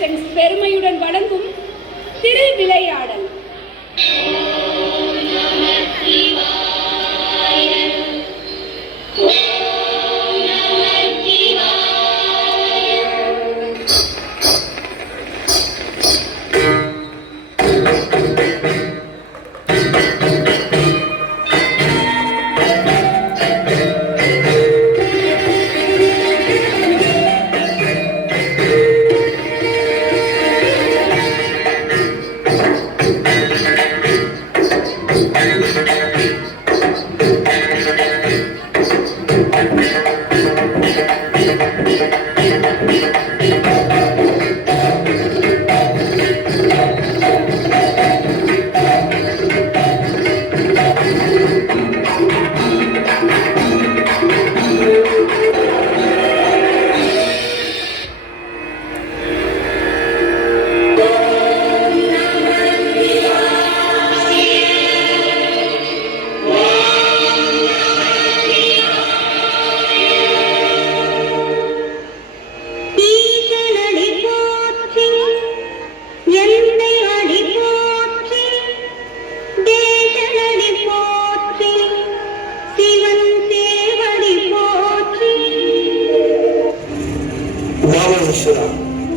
Productions பெருமையுடன் வழங்கும் திருவிளையாடல்.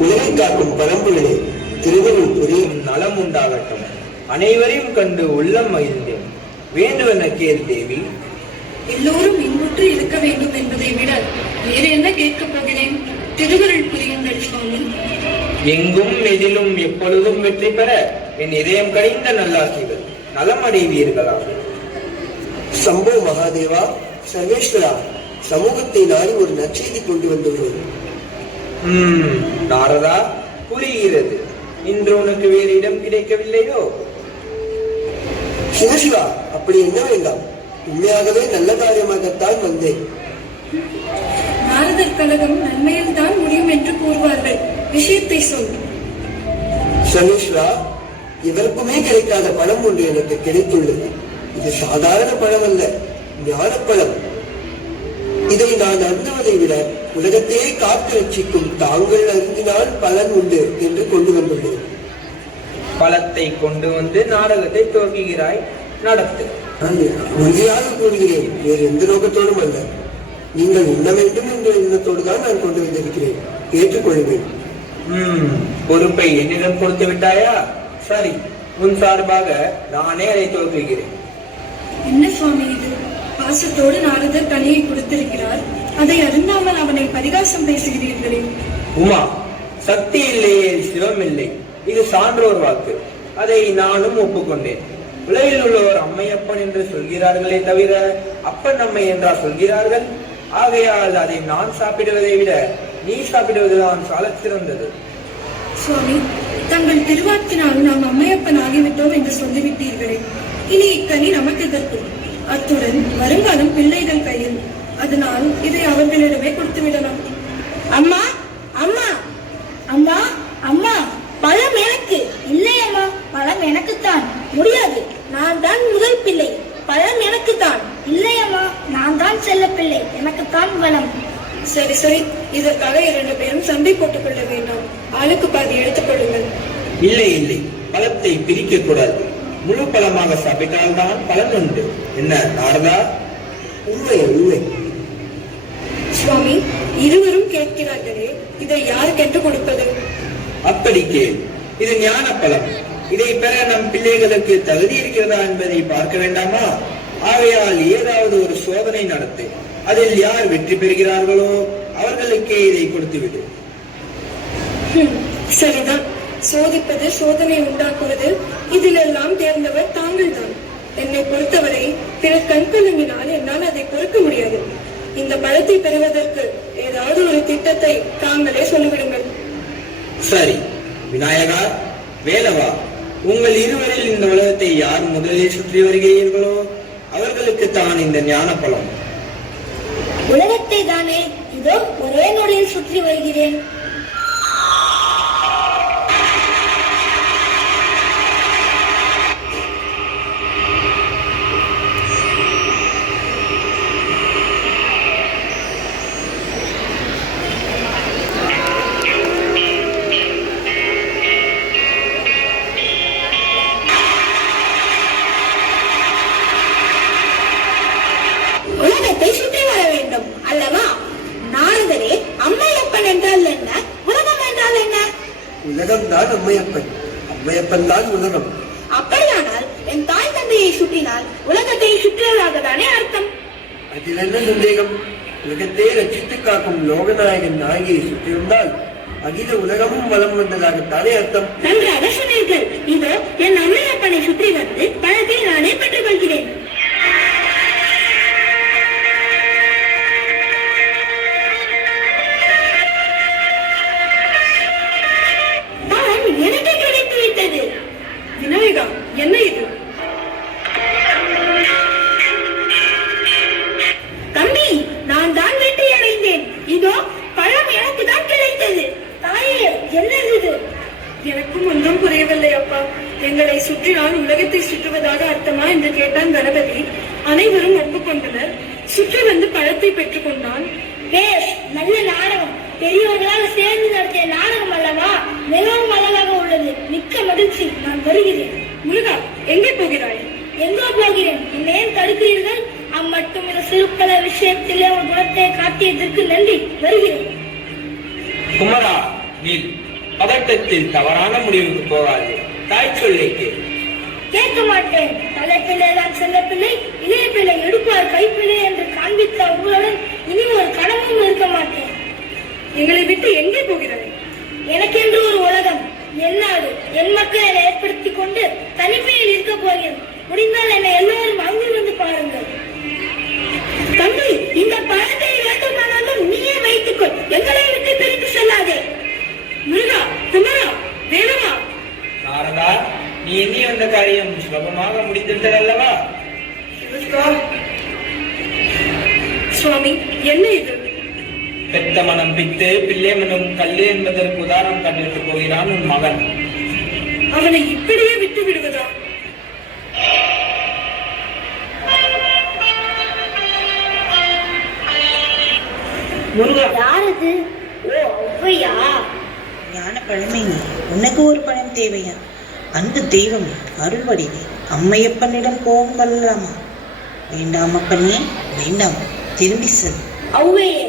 உலகை காக்கும் பரம்புகளே, திருவருள் புரியும் நலம் உண்டாகட்டும். அனைவரையும் கண்டு உள்ளம் மகிழ்ந்தேன். வேண்டுவன கேள் தேவி. எல்லோரும் இன்புற்று இருக்க வேண்டும் என்பதை விட வேறு என்ன கேட்கப் போகிறேன்? திருவருள் புரியுங்கள் சுவாமி. எங்கும் எதிலும் எப்பொழுதும் வெற்றி பெற என் இதயம் கழிந்த நல்லாசிகள் நலம் அடைவீர்களாக. சம்போ மகாதேவா, சர்வேஸ்வரா, சமூகத்தை நாடி ஒரு நற்செய்தி கொண்டு வந்துள்ளோம். நாரதா, புரிகிறது. இன்று உனக்கு வேறு இடம் கிடைக்கவில்லையோ? சிவசிவா, அப்படி என்ன வேண்டாம். உண்மையாகவே நல்ல காரியமாகத்தான் வந்தேன். நாரதர் கழகம் நன்மையில் தான் முடியும் என்று கூறுவார்கள். விஷயத்தை சொல். சர்வேஸ்வரா, எதற்குமே கிடைக்காத பழம் ஒன்று எனக்கு கிடைத்துள்ளது. இது சாதாரண பழம் அல்ல, ஞானப்பழம். இதை நான் அருந்துவதை விட உலகத்தையே காத்து ரட்சிக்கும் தாங்கள் அருந்தினால் பலன் உண்டு என்று கொண்டு வந்துள்ளேன். பழத்தை கொண்டு வந்து நாடகத்தை துவங்குகிறாய், நடத்து. உறுதியாக கூறுகிறேன், வேறு எந்த நோக்கத்தோடும் அல்ல. நீங்கள் உண்ண வேண்டும் என்ற எண்ணத்தோடு தான் நான் கொண்டு வந்திருக்கிறேன். ஏற்றுக்கொள்வேன். பொறுப்பை என்னிடம் கொடுத்து விட்டாயா? சரி, உன் சார்பாக நானே அதை துவக்குகிறேன். என்ன சுவாமி இது? பாசத்தோடு நாரதர் கனியை கொடுத்திருக்கிறார். அதை அருந்தாமல் அவனை பரிகாசம் பேசுகிறீர்களே. உமா, சக்தி இல்லையே சிவம் இல்லை, இது சான்றோர் வாக்கு. அதை நானும் ஒப்புக்கொண்டேன். உலகில் உள்ளவர் அம்மையப்பன் என்று சொல்கிறார்களே தவிர அப்பன் அம்மை என்றா சொல்கிறார்கள்? ஆகையால் அதை நான் சாப்பிடுவதை விட நீ சாப்பிடுவதுதான் சால சிறந்தது. சுவாமி, தங்கள் திருவாக்கினால் நாம் அம்மையப்பன் ஆகிவிட்டோம் என்று சொல்லிவிட்டீர்களே. இனி இக்கனி நமக்கு எதற்கு? அத்துடன் வருங்காலம் பிள்ளைகள் கையில். அதனால் இதை அவர்களிடமே கொடுத்து விடலாம். அம்மா, அம்மா, அம்மா, அம்மா, பழம் எனக்கு இல்லை. அம்மா, பழம் எனக்குத்தான். முடியாது, நான் தான் முதல் பிள்ளை. பழம் எனக்குத்தான். இல்லை அம்மா, நான் தான் செல்ல பிள்ளை. எனக்குத்தான் பழம். சரி சரி, இதற்காக 2 பேரும் சண்டை போட்டுக் கொள்ள வேண்டாம். ஆளுக்கு பாதி எடுத்துக் கொள்ளுங்கள். இல்லை இல்லை, பழத்தை பிரிக்க கூடாது. முழு பழமாக சாப்பிட்டால்தான் பலன் உண்டு. என்ன நாரதா? உண்மை உண்மை. சுவாமி, இருவரும் கேட்கிறார்களே, இதை யாருக்கென்று கொடுப்பது? அப்படி கேள். இது ஞான பழம். இதை பெற நம் பிள்ளைகளுக்கு தகுதி இருக்கிறதா என்பதை பார்க்க வேண்டாமா? ஆகையால் ஏதாவது ஒரு சோதனை நடத்து. அதில் யார் வெற்றி பெறுகிறார்களோ அவர்களுக்கே இதை கொடுத்துவிடு. சரிதான். சோதிப்பது, சோதனை உண்டாக்குவது, இதிலெல்லாம் தேர்ந்தவர் தாங்கள் தான். என்னை பொறுத்தவரை பிறர் கண்கொள்ளுமினால் என்னால் அதை பொறுக்க முடியாது. இந்த பழத்தை பெறுவதற்கு ஏதாவது ஒரு திட்டத்தை தாங்களே சொல்லிவிடுங்கள். சரி, விநாயகா, வேலவா, உங்கள் இருவரில் இந்த உலகத்தை யார் முதலில் சுற்றி வருகிறீர்களோ அவர்களுக்கு தான் இந்த ஞான பழம். உலகத்தை தானே, இதோ ஒரே நொடியில் சுற்றி வருகிறேன். அம்மையப்பன். அம்மையப்பன் தான் உலகம். அப்படியானால் என் தாய் தந்தையை சுற்றினால் உலகத்தை சுற்றுவதாக தானே அர்த்தம்? அதில் என்ன சந்தேகம்? உலகத்தை ரட்சித்து காக்கும் லோகநாயகன் நாயகியை சுற்றியிருந்தால் அகில உலகமும் வலம் வந்ததாகத்தானே அர்த்தம். நன்றாக சொன்னீர்கள். இதோ என் அம்மையப்பனை சுற்றி வந்து பழத்தை நானே பெற்றுக் கொள்கிறேன். எனக்கு கிடைத்து விட்டது. விநாயகா, என்ன இது? தம்பி, நான் தான் வெற்றி அடைந்தேன். இதோ பழம் எனக்கு தான் கிடைத்தது. தாயே, என்னது? எனக்கும் ஒன்றும் புரியவில்லை அப்பா. எங்களை சுற்றினால் உலகத்தை சுற்றுவதாக அர்த்தமா என்று கேட்டான் கணபதி. அனைவரும் ஒப்புக்கொண்டனர். சுற்றி வந்து பழத்தை பெற்றுக் கொண்டான். பேஷ், நல்ல நாடகம். பெரியவர்களாக சேர்ந்து நடத்திய நாடகம் அல்லவா? மிகவும் அழகாக உள்ளது. மிக்க மகிழ்ச்சி. நான் வருகிறேன். முருகா, எங்கே போகிறாய்? எங்கோ போகிறேன். என்னை ஏன் தடுக்கிறீர்கள்? அம்மட்டும் இந்த சிறுப்பல விஷயத்திலே உன் குணத்தை காட்டியதற்கு நன்றி. வருகிறேன். குமரா, நீ பதட்டத்தில் தவறான முடிவுக்கு போகாது. தாய் சொல்லை கேட்க மாட்டேன். தலைப்பிள்ளை தான் செல்ல பிள்ளை, இளைய பிள்ளை எடுப்பார் கைப்பிள்ளை என்று காண்பித்த உங்களுடன் இனி ஒரு கடமும் இருக்க மாட்டேன். எங்களை விட்டு எங்கே போகிறாய்? எனக்கென்று ஒரு உலகம், என் நாடு, என் மக்களை ஏற்படுத்திக் கொண்டு தனிமையில் இருக்க போகிறேன். முடிந்தால் என்னை எல்லோரும் அங்கு வந்து பாருங்கள். தம்பி, இந்த பழத்தை வேண்டுமானாலும் நீயே வைத்துக்கொள். எங்களை விட்டு பிரித்து செல்லாதே. முருகா, குமரா, தேவனா, நாரதா, நீ எண்ணி வந்த காரியம் சுலபமாக முடிந்திருந்தது அல்லவா? சுவாமி, என்ன இது? பெத்த மனம் பித்து பிள்ளை மனம் கல்லு என்பதற்கு உதாரணம் கண்டிட்டு போகிறான் உன் மகன். அவனை இப்படியே விட்டு விடுவதா? முருகா, யாரது? ஓ, ஒவ்வையா? ஞான பழமைனி, உனக்கு ஒரு பழம் தேவையா? அன்பு தெய்வம் அருள் வடிவே, அம்மையப்பனிடம் கோபம் கொள்ளலாமா? வேண்டாம் அப்பனே, வேண்டாம், திரும்பி செல். ஒவ்வையே,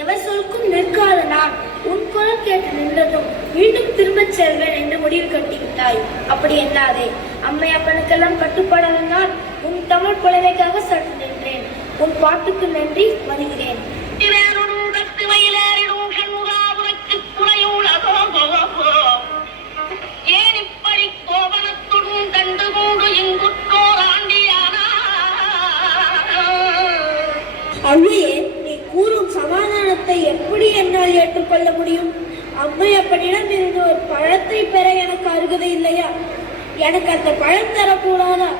எவர் சொல்க்கும் நிற்காத நான் உன் குரல் கேட்டு நின்றதும் மீண்டும் திரும்பச் செல்வேன் என்று முடிவு கட்டிவிட்டாய். அப்படி என்னாதே. அம்மையப்பனுக்கெல்லாம் கட்டுப்பாடாக நான் உன் தமிழ் புலவைக்காக சற்று நின்றேன். உன் பாட்டுக்கு நன்றி. வருகிறேன். அம்மையே, நீ கூறும் சமாதானத்தை எப்படி என்னால் ஏற்றுக்கொள்ள முடியும்? அம்மையப்பனிடம் இருந்து ஒரு பழத்தை பெற எனக்கு அருகதை இல்லையா? எனக்கு அந்த பழம் தரக்கூடாதா?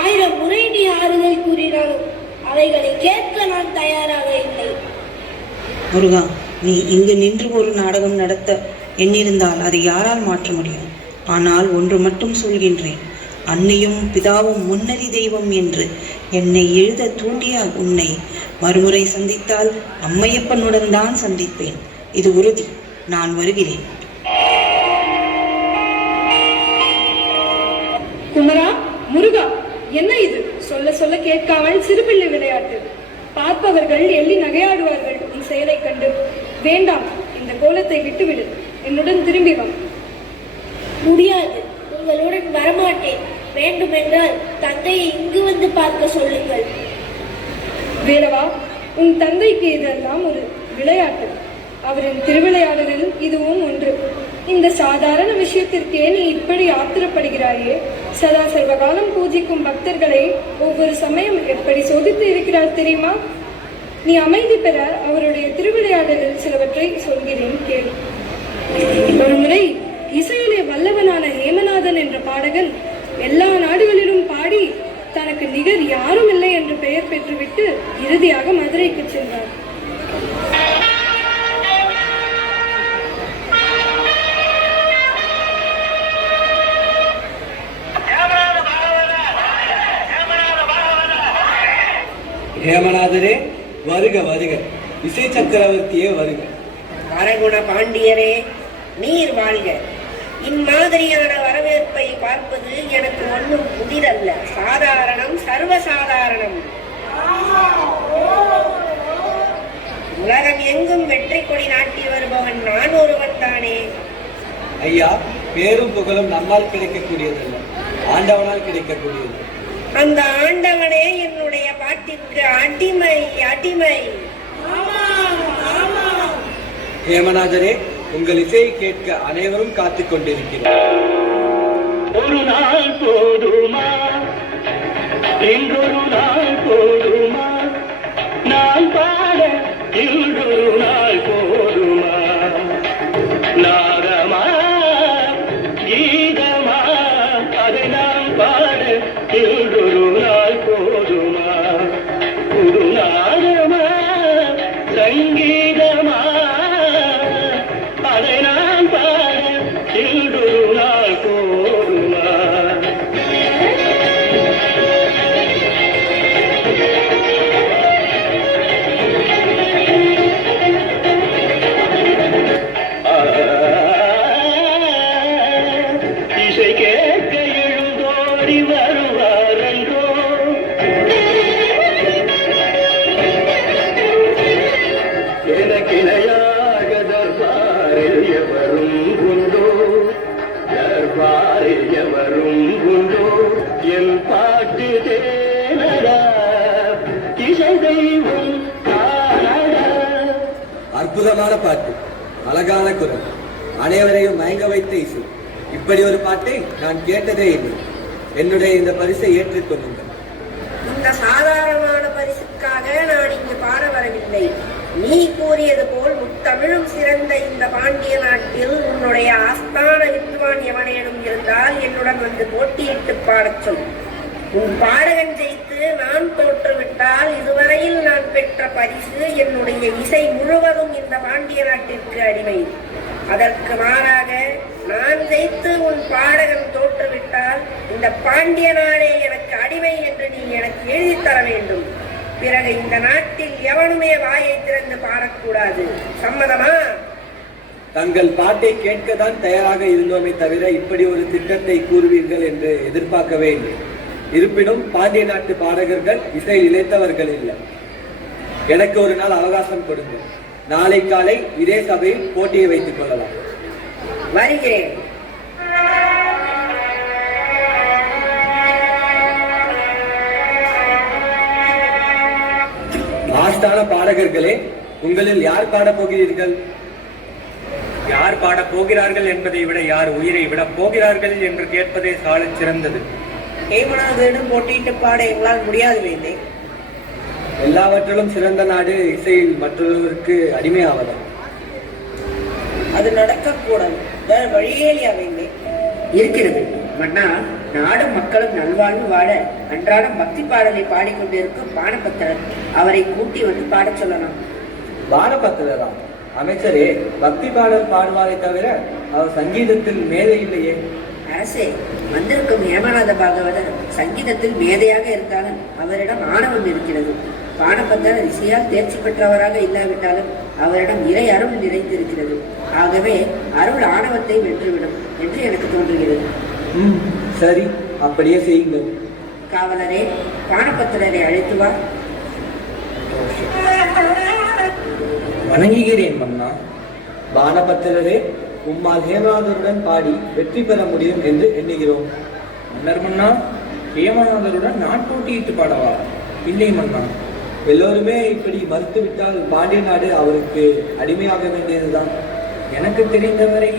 ஆயிரம் முறை நீ ஆறுதல் கூறினாலும் அவைகளை கேட்க நான் தயாராக இல்லை. முருகா, நீ இங்கு நின்று ஒரு நாடகம் நடத்த எண்ணிருந்தால் அதை யாரால் மாற்ற முடியும்? ஆனால் ஒன்று மட்டும் சொல்கின்றேன். அன்னையும் பிதாவும் முன்னறி தெய்வம் என்று என்னை எழுத தூண்டிய உன்னை மறுமுறை சந்தித்தால் அம்மையப்பனுடன் தான் சந்திப்பேன். இது உறுதி. நான் வருகிறேன். குமரா, முருகா, என்ன இது? சொல்ல சொல்ல கேட்காமல் சிறுபிள்ளை விளையாட்டு. பார்ப்பவர்கள் எள்ளி நகையாடுவார்கள் உன் செயலை கண்டு. வேண்டாம், இந்த கோலத்தை விட்டுவிடு. என்னுடன் திரும்பி வா. முடியாது, உங்களுடன் வரமாட்டேன். வேண்டுமென்றால் தந்தையை இங்கு வந்து பார்க்க சொல்லுங்கள். வேலவா, உன் தந்தைக்கு இதெல்லாம் ஒரு விளையாட்டு. அவரின் திருவிளையாடலில் இதுவும் ஒன்று. இந்த சாதாரண விஷயத்திற்கே நீ இப்படி ஆத்திரப்படுகிறாயே. சதா சர்வகாலம் பூஜிக்கும் பக்தர்களை ஒவ்வொரு சமயம் எப்படி சோதித்து இருக்கிறார் தெரியுமா? நீ அமைதி பெற அவருடைய திருவிளையாடலில் சிலவற்றை சொல்கிறேன் கேள். ஒரு முறை இசையிலே வல்லவனான ஹேமநாதன் என்ற பாடகன் எல்லா நாடுகளிலும் பாடி தனக்கு நிகர் யாரும் இல்லை என்று பெயர் பெற்றுவிட்டு இறுதியாக மதுரைக்கு சென்றார். ஹேமநாதரே, வருக வருக. இசை சக்கரவர்த்தியே வருக. அரகுண பாண்டியரே, நீர் வாழ்க. இம்மாதிரியான வரவேற்பை பார்ப்பது எனக்கு ஒன்றும் புதிதல்ல. சாதாரணம், சர்வசாதாரணம். உலகம் எங்கும் வெற்றி கொடி நாட்டி வருபவன் நான் ஒருவன் தானே. ஐயா, பேரும் புகழும் நம்மால் கிடைக்கக்கூடியதல்ல, ஆண்டவனால் கிடைக்கக்கூடியது. அந்த ஆண்டவனே என்னுடைய பாட்டிற்கு அடிமை அடிமை. ஹேமநாதரே, உங்கள் இசையை கேட்க அனைவரும் காத்துக் கொண்டிருக்கிறார். ஒரு நாள் போதுமா, இன்றொரு நாள் போதுமா, நான் பாட இன்றொரு நாள் போதுமா, நாதமா கீதமா, அதை நான் பாட இன்றொரு நாள் போதுமா, புது நாதமா சங்கீதமா, அதை நான் பாட இன்றொரு நாள் போதுமா. இசை கேட்க எழுந்தோடி வருவாரன்றோ, எனக்கிணையாக தர்பாரில் எவரும் உண்டோ, தர்பாரில் எவரும் உண்டோ, என் பாட்டு தேனடா, இசை தெய்வம் தானடா. அற்புதமான பாட்டு, அழகான குரல், அனைவரையும் மயங்க வைத்த இசை. இப்படி ஒரு பாட்டை நான் கேட்டதே இல்லை. என்னுடைய இந்த பரிசை ஏற்றுக்கொள்ளுங்கள். இந்த சாதாரணமான பரிசுக்காக நான் இங்கு பாட வரவில்லை. நீ கூறியது போல் முத்தமிழும் சிறந்த இந்த பாண்டிய நாட்டில் உன்னுடைய ஆஸ்தான வித்வான் எவனேனும் இருந்தால் என்னுடன் வந்து போட்டியிட்டு பாடச் சொல். உன் பாடகன் ஜெயித்து நான் தோற்றுவிட்டால் இதுவரையில் நான் பெற்ற பரிசு என்னுடைய இசை முழுவதும் இந்த பாண்டிய நாட்டிற்கு அடிமை. அதற்கு மாறாக நான் ஜெயித்து உன் பாடகன் தோற்றுவிட்டால் இந்த பாண்டிய நாடே எனக்கு அடிமை என்று நீ எனக்கு எழுதி தர வேண்டும். பிறகு இந்த நாட்டில் எவனுமே வாயை திறந்து பாடக்கூடாது. சம்மதமா? தங்கள் பாட்டை கேட்கத்தான் தயாராக இருந்தோமே தவிர இப்படி ஒரு திட்டத்தை கூறுவீர்கள் என்று எதிர்பார்க்கவே இல்லை. இருப்பினும் பாண்டிய நாட்டு பாடகர்கள் இசையில் இழைத்தவர்கள் இல்லை. எனக்கு ஒரு நாள் அவகாசம் கொடுங்கள். நாளை காலை இதே சபையில் போட்டியை வைத்துக் கொள்ளலாம். வருகிறேன். ஆஸ்தான பாடகர்களே, உங்களில் யார் பாடப் போகிறீர்கள்? யார் பாடப் போகிறார்கள் என்பதை விட யார் உயிரை விட போகிறார்கள் என்று கேட்பதே சாலச் சிறந்தது. ஹேமநாதனிடம் போட்டியிட்டு பாட எங்களால் முடியாது வேண்டே. எல்லாவற்றிலும் சிறந்த நாடு இசையில் மற்றொருவருக்கு அடிமையாவதா? அது நடக்கக்கூடாது. வேற வழியேலியா வேண்டே. இருக்கிறது மன்னா. நாடும் மக்களும் நல்வாழ்வு வாழ அன்றாடம் பக்தி பாடலை பாடிக்கொண்டிருக்கும் பானபத்திரர், அவரை கூட்டி வந்து பாடச் சொல்லலாம். பானபத்திரரா? அமைச்சரே, பக்தி பாடல் பாடுவாரை தவிர அவர் சங்கீதத்தில் மேதை இல்லையே. அரசே, வந்திருக்கும் ஹேமநாத பாகவதர் சங்கீதத்தில் மேதையாக இருந்தாலும் அவரிடம் ஆணவம் இருக்கிறது. பானபத்திரர் இசையால் தேர்ச்சி பெற்றவராக இல்லாவிட்டாலும் அவரிடம் இறை அருள் நிறைந்திருக்கிறது. ஆகவே அருள் ஆணவத்தை வென்றுவிடும் என்று எனக்கு தோன்றுகிறது. சரி, அப்படியே செய்யுங்கள். காவலரே, பானபத்திரரை அழைத்து வா. வணங்குகிறேன் மன்னா. பானபத்திரரே, உம்மால் ஹேமநாதருடன் பாடி வெற்றி பெற முடியும் என்று எண்ணுகிறோம். மன்னர் மன்னா, ஹேமநாதருடன் நான் போட்டியிட்டு பாடவா? இல்லை மன்னா. எல்லோருமே இப்படி மறுத்துவிட்டால் பாண்டிய நாடு அவருக்கு அடிமையாக வேண்டியதுதான். எனக்கு தெரிந்தவரை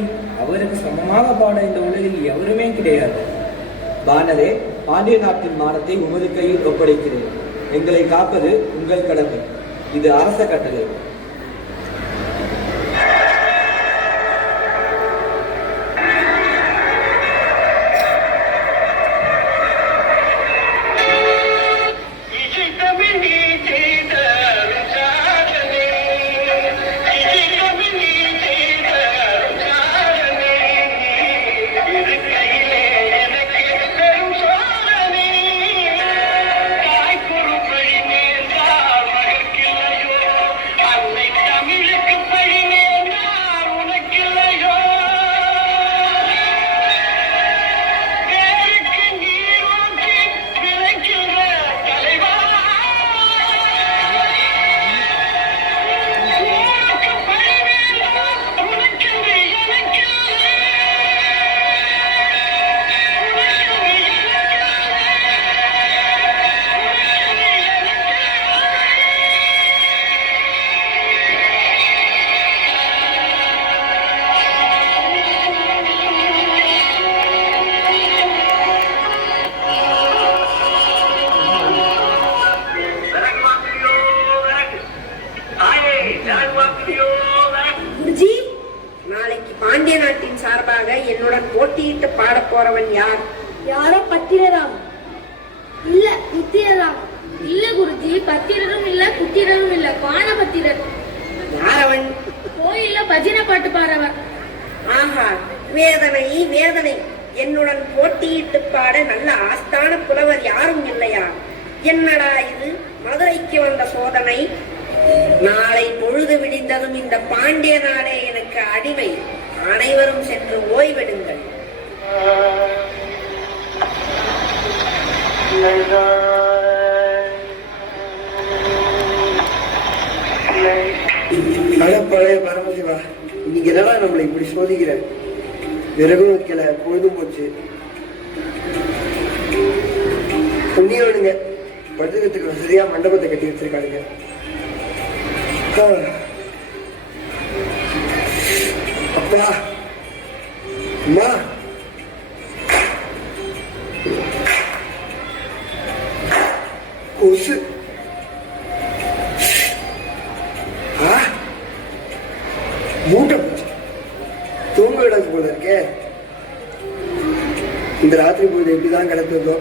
அவருக்கு சமமாக பாட இந்த உலகில் எவருமே கிடையாது. பானரே, பாண்டிய நாட்டின் மானத்தை உமது கையில் ஒப்படைக்கிறேன். எங்களை காப்பது உங்கள் கடமை. இது அரச கட்டளை. அந்த போறவன் யார்? யாரோ பத்திரராம். இல்ல புத்திரராம். இல்ல குருஜி, பத்திரரும் இல்ல புத்திரரும் இல்ல, பானபத்திரர். யார் அவன்? கோயில்ல பஜனை பாட்டு பாடுறவர். ஆஹா, வேதனை வேதனை. என்னுடன் போட்டியிட்டு பாட நல்ல ஆஸ்தான புலவர் யாரும் இல்லையா? என்னடா இது, மதுரைக்கு வந்த சோதனை. நாளை பொழுது விடிந்ததும் இந்த பாண்டிய நாடே எனக்கு அடிமை. அனைவரும் சென்று ஓய்வெடுங்கள். பழைய பரமசிவா, இன்னைக்கு என்னடா நம்மளை இப்படி சோதிக்கிற? விறகும் வைக்கல, பொழுதும் போச்சு. புண்ணியவனுங்க படுத்துக்கிறதுக்கு வசதியா மண்டபத்தை கட்டி வச்சிருக்கானுங்க. அப்பா அம்மா, கொசு. மூட்டை போச்சு. தூங்க விடாது போல இருக்கே. இந்த ராத்திரி பொழுது எப்படிதான் கிடந்ததோ.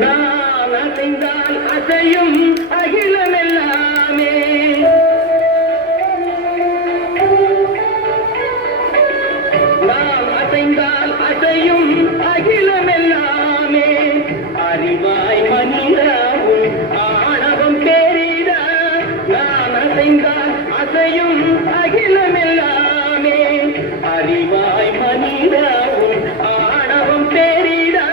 நான் அசைந்தால் அசையும் அகிலமெல்லாமே. நான் அசைந்தால் அசையும் அகிலமெல்லாமே. அறிவாய் மனிதவும் ஆணவம் பெரிதா. நான் அசைந்தால் அசையும் அகிலமெல்லாமே. அறிவாய் மனிதவும் ஆணவம் பெரிதா.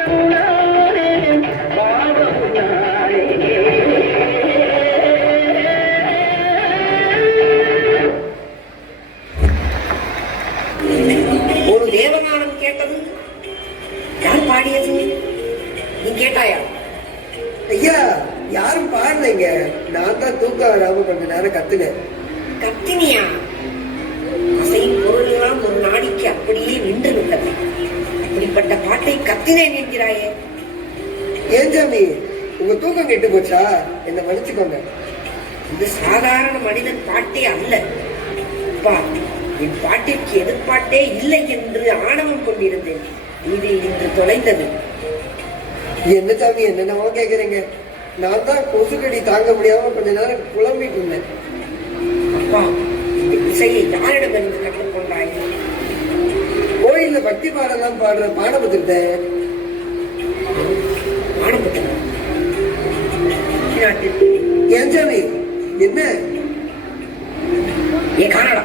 ஒரு தேவகானம் கேட்டது யார் பாடியது? நீ கேட்டாயா? ஐயா, யாரும் பாடலைங்க. நான் தான் தூக்கம் வராம கொஞ்ச நேரம் கத்துனேன். கத்தினியா? அசையும் பொருள்களாம் ஒரு நாடிக்கு அப்படியே நின்று விட்டது. இப்படிப்பட்ட பாட்டை கத்தினேன் என்கிறாயே? ஏன் சாமி, உங்க தூக்கம் கெட்டு போச்சா? என்ன மன்னிச்சுக்கோங்க. இது சாதாரண மனிதன் பாட்டே அல்ல. அப்பா, என் பாட்டிற்கு எதிர்பார்ட்டே இல்லை என்று ஆணவம் கொண்டிருந்தேன். இது இன்று தொலைந்தது. என்ன சாமி என்னென்னவோ கேக்குறீங்க? நான் தான் கொசுக்கடி தாங்க முடியாம கொஞ்ச நேரம் புலம்பிட்டு இருந்தேன். அப்பா, இந்த இசையை யாரிடமிருந்து கற்றுக்கொண்டாய்? கோயில்ல பக்தி பாடலாம் பாடுற பாடபத்திரத்தை. ஏன் சாமி, என்ன ஏ காணடா,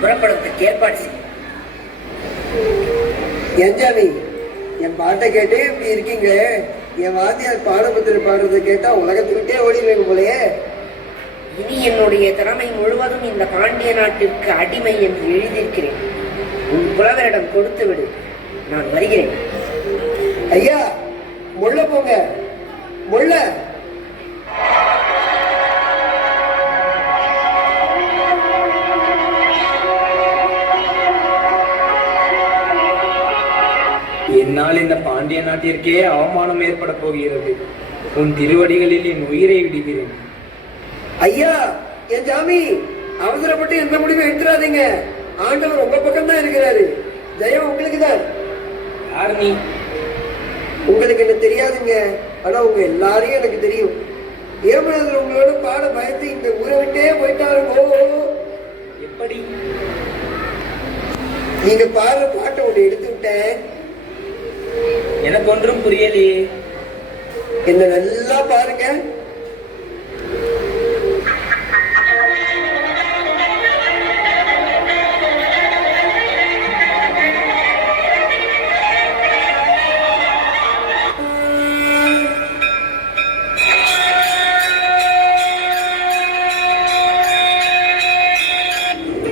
புறப்படுறதுக்கு ஏற்பாடு செய். ஏன் சாமி, என் பாட்டை கேட்டே இப்படி இருக்கீங்க. என் வாத்தியார் பாடபத்திர பாடுறதை கேட்டா உலகத்துக்கிட்டே ஓடிடுவேங்க போலயே. இனி என்னுடைய திறமை முழுவதும் இந்த பாண்டிய நாட்டிற்கு அடிமை என்று எழுதியிருக்கிறேன். உன் புலவரிடம் கொடுத்து விடு, நான் வருகிறேன். ஐயா, முள்ள போங்க, முள்ள. என்னால் இந்த பாண்டிய நாட்டிற்கே அவமானம் ஏற்பட போகிறது. உன் திருவடிகளில் என் உயிரை விடுகிறேன். ஐயா, என் ஜாமி, அவசரப்பட்டு எந்த முடிவை எடுத்துறாதீங்க. ஆண்டவர் உங்க பக்கம் தான் இருக்கிறாரு. ஜெயம் உங்களுக்கு தான். யார் நீ? உங்களுக்கு என்ன தெரியாதுங்க, ஆனா உங்க எல்லாரையும் எனக்கு தெரியும். ஏமனது உங்களோட பாட பயந்து இந்த ஊரை விட்டே போயிட்டாருங்கோ. எப்படி? நீங்க பாடுற பாட்டை ஒண்ணு எடுத்து விட்டேன். எனக்கு ஒன்றும் புரியலையே. என்ன நல்லா பாருங்க.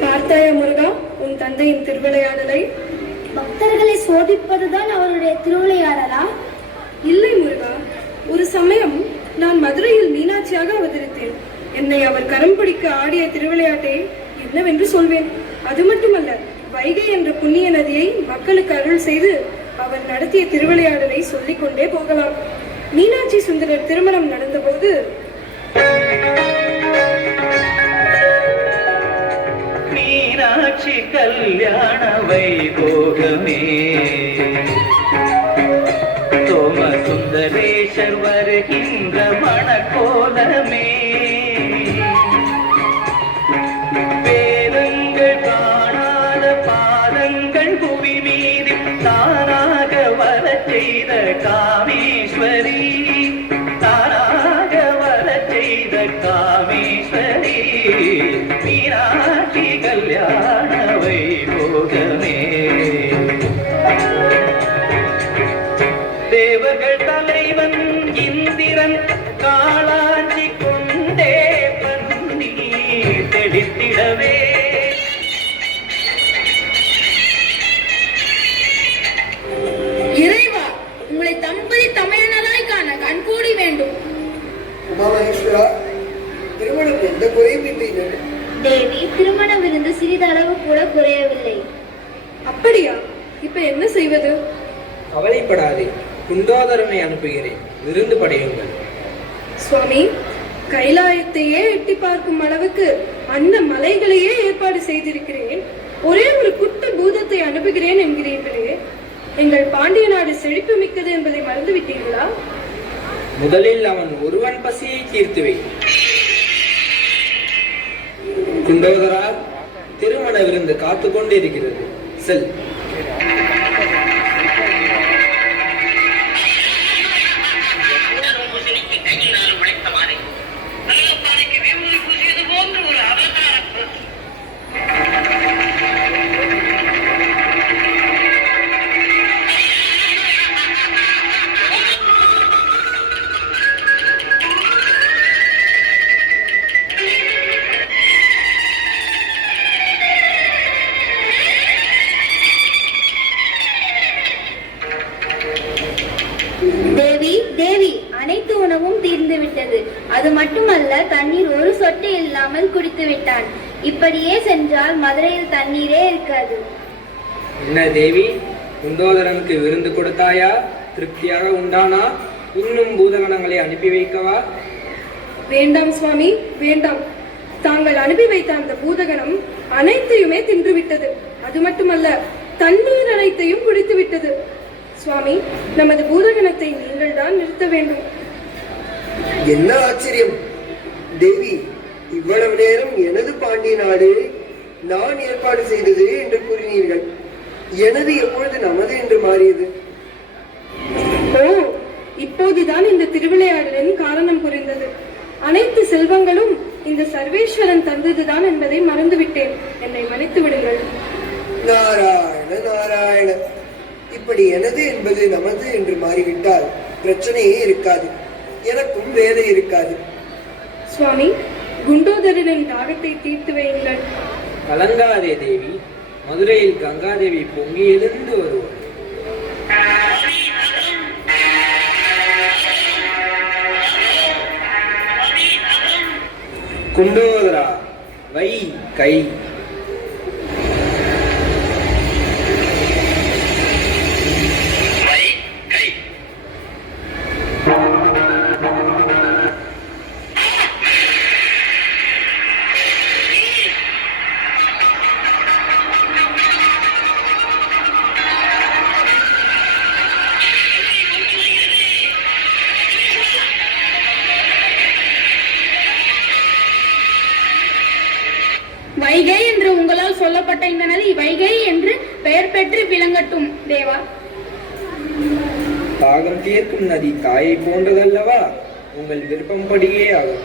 பார்த்தாயா முருகா உன் தந்தையின் திருவிளையாடலை? பக்தர்களை சோதிப்பதுதான் அவருடைய திருவிளையாடலா? இல்லை முருகா, ஒரு சமயம் நான் மதுரையில் மீனாட்சியாக அவதரித்தேன். என்னை அவர் கரம் பிடிக்க ஆடிய திருவிளையாட்டை என்னவென்று சொல்வேன். அது மட்டுமல்ல, வைகை என்ற புண்ணிய நதியை மக்களுக்கு அருள் செய்து அவர் நடத்திய திருவிளையாடலை சொல்லிக் கொண்டே போகலாம். மீனாட்சி சுந்தரர் திருமணம் நடந்தபோது மீனாட்சி கல்யாண வைபோகமே சோமசுந்தரேஷர் வருகின்ற மணக்கோலமே வேதங்கள் காணாத பாதங்கள் புவி மீது தானாக வர செய்த காமேஸ்வரி, தானாக வர செய்த காமேஸ்வரி மீனாட்சி கல்யாண வைபோகமே. தேவர்கள் தலைவன் இந்திரன் காளாஞ்சி கொண்டே பண்ணி தெளித்திடவே இறைவா, உங்களை தம்பதி தமிழனாய் காண கண்கூடி வேண்டும். உமாமகேஸ்வரா, திருமணம் எந்த குறையும் இல்லை. தேவி, திருமண விருந்து சிறிதளவு கூட குறையவில்லை. அப்படியா? இப்ப என்ன செய்வது? கவலைப்படாதே, குண்டோதரனை அனுப்புகிறேன், விருந்து படையுங்கள். சுவாமி, கைலாயத்தையே எட்டி பார்க்கும் அளவுக்கு அந்த மலைகளையே ஏற்பாடு செய்திருக்கிறேன். ஒரே ஒரு குட்ட பூதத்தை அனுப்புகிறேன் என்கிறீர்களே. எங்கள் பாண்டிய நாடு செழிப்பு மிக்கது என்பதை மறந்து விட்டீர்களா? முதலில் அவன் ஒருவன் பசியை தீர்த்துவை. குண்டோதரா, திருமண விருந்து காத்து கொண்டிருக்கிறது, செல். அது மட்டுமல்ல, தண்ணீர் ஒரு சொட்டு இல்லாமல் குடித்து விட்டான். இப்படியே சென்றால் மதுரையில் தண்ணீரே இருக்காது. என்ன தேவி, குண்டோதரனுக்கு விருந்து கொடுத்தாயா? திருப்தியாக உண்டானா? இன்னும் பூதகணங்களை அனுப்பி வைக்கவா? வேண்டாம் சுவாமி, வேண்டாம். தாங்கள் அனுப்பி வைத்த அந்த பூதகணம் அனைத்தையுமே தின்றுவிட்டது. அது மட்டுமல்ல, தண்ணீர் அனைத்தையும் குடித்து விட்டது. சுவாமி, நமது பூதகணத்தை நீங்கள் தான் நிறுத்த வேண்டும். என்ன ஆச்சரியம் தேவி, இவ்வளவு நேரம் எனது பாண்டிய நாடு நான் ஏற்பாடு செய்தது என்று கூறினீர்கள். எனது எப்பொழுது நமது என்று மாறியது? ஓ, இப்போதுதான் இந்த திருவிளையாடலின் காரணம் புரிந்தது. அனைத்து செல்வங்களும் இந்த சர்வேஸ்வரன் தந்ததுதான் என்பதை மறந்துவிட்டேன். என்னை மன்னித்து விடுங்கள். நாராயண நாராயண, இப்படி எனது என்பது நமது என்று மாறிவிட்டால் பிரச்சனையே இருக்காது, எனக்கும் வேலை இருக்காது. சுவாமி, குண்டோதரனின் தாகத்தை தீர்த்து வையுங்கள். கலங்காதே தேவி, மதுரையில் கங்காதேவி பொங்கி எழுந்து வருவார். குண்டோதரா, வை கை. வைகை என்று உங்களால் சொல்லப்பட்ட இந்த நதி வைகை என்று பெயர் பெற்று விளங்கட்டும் தேவா. தாகம் தீர்க்கும் நதி தாயை போன்றதல்லவா? உங்கள் விருப்பம்படியே ஆகும்.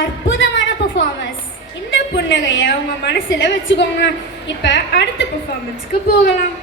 அற்புதமான பெர்ஃபார்மன்ஸ். இந்த புன்னகையை உங்க மனசுல வச்சுக்கோங்க. இப்ப அடுத்த பெர்ஃபார்மன்ஸ்க்கு போகலாம்.